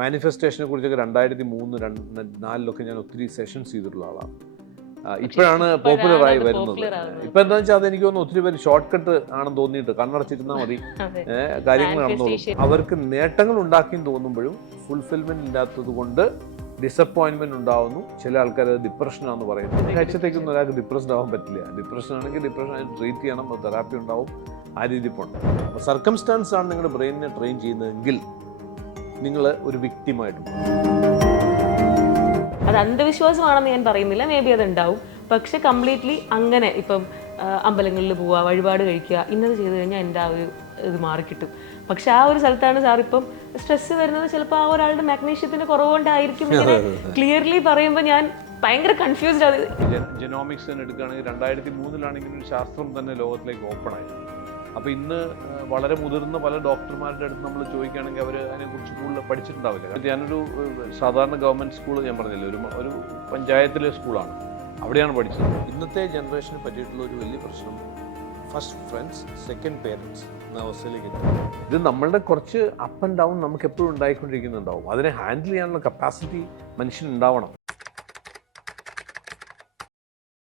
മാനിഫെസ്റ്റേഷനെ കുറിച്ചൊക്കെ 2003-2004 ഞാൻ ഒത്തിരി സെഷൻസ് ചെയ്തിട്ടുള്ള ആളാണ്. ഇപ്പോഴാണ് പോപ്പുലറായി വരുന്നത്. ഇപ്പൊ എന്താ വെച്ചാൽ അതെനിക്ക് തോന്നുന്നു ഒത്തിരി പേര് ഷോർട്ട് കട്ട് ആണെന്ന് തോന്നിയിട്ട് കണ്ണടച്ചിരുന്നാൽ മതി, കാര്യങ്ങൾ നടന്നോളും. അവർക്ക് നേട്ടങ്ങൾ ഉണ്ടാക്കിയെന്ന് തോന്നുമ്പോഴും ഫുൾഫിൽമെന്റ് ഇല്ലാത്തത് കൊണ്ട് ഡിസപ്പോയിൻമെന്റ് ഉണ്ടാവുന്നു. ചില ആൾക്കാർ അത് ഡിപ്രഷനാണെന്ന് പറയുന്നു. ആഴ്ചത്തേക്കൊന്നും ഒരാൾക്ക് ഡിപ്രസ്ഡ് ആവാൻ പറ്റില്ല. ഡിപ്രഷൻ ആണെങ്കിൽ ഡിപ്രഷൻ ആയിട്ട് ട്രീറ്റ് ചെയ്യണം, തെറാപ്പി ഉണ്ടാവും, ആ രീതി പോകണം. അപ്പോൾ സർക്കംസ്റ്റാൻസ് ആണ് നിങ്ങളുടെ ബ്രെയിനിനെ ട്രെയിൻ ചെയ്യുന്നതെങ്കിൽ നിങ്ങൾ ഒരു വിക്ടിമായിട്ട് അത് അന്ധവിശ്വാസമാണെന്ന് ഞാൻ പറയുന്നില്ല, മേ ബി അത് ഉണ്ടാവും. പക്ഷെ കംപ്ലീറ്റ്ലി അങ്ങനെ ഇപ്പം അമ്പലങ്ങളിൽ പോവുക, വഴിപാട് കഴിക്കുക, ഇന്നത് ചെയ്ത് കഴിഞ്ഞാൽ എൻ്റെ ആ ഒരു ഇത് മാറിക്കിട്ടും. പക്ഷെ ആ ഒരു സ്ഥലത്താണ് സാർ ഇപ്പം സ്ട്രെസ് വരുന്നത്. ചിലപ്പോൾ ആ ഒരാളുടെ മാഗ്നീഷ്യത്തിന്റെ കുറവുകൊണ്ടായിരിക്കും. ഇങ്ങനെ ക്ലിയർലി പറയുമ്പോൾ ഞാൻ ഭയങ്കര കൺഫ്യൂസ്ഡ് ആണ്. ജെനോമിക്സ് തന്നെ എടുക്കുകയാണെങ്കിൽ 2003 ഇങ്ങനെ ഒരു ശാസ്ത്രം തന്നെ ലോകത്തിലേക്ക് ഓപ്പൺ ആയി. അപ്പോൾ ഇന്ന് വളരെ മുതിർന്ന പല ഡോക്ടർമാരുടെ അടുത്ത് നമ്മൾ ചോദിക്കുകയാണെങ്കിൽ അവർ അതിനെക്കുറിച്ച് കൂടുതൽ പഠിച്ചിട്ടുണ്ടാവില്ല. ഞാനൊരു സാധാരണ ഗവൺമെൻറ് സ്കൂൾ ഞാൻ പറഞ്ഞില്ലേ, ഒരു പഞ്ചായത്തിലെ സ്കൂളാണ്, അവിടെയാണ് പഠിച്ചത്. ഇന്നത്തെ ജനറേഷന് പറ്റിയിട്ടുള്ള ഒരു വലിയ പ്രശ്നം ഫസ്റ്റ് ഫ്രണ്ട്സ്, സെക്കൻഡ് പേരൻസ് എന്ന അവസ്ഥയിലേക്ക് എത്തും. ഇത് നമ്മളുടെ കുറച്ച് അപ്പ് ആൻഡ് ഡൗൺ നമുക്ക് എപ്പോഴും ഉണ്ടായിക്കൊണ്ടിരിക്കുന്നുണ്ടാവും. അതിനെ ഹാൻഡിൽ ചെയ്യാനുള്ള കപ്പാസിറ്റി മനുഷ്യനുണ്ടാവണം.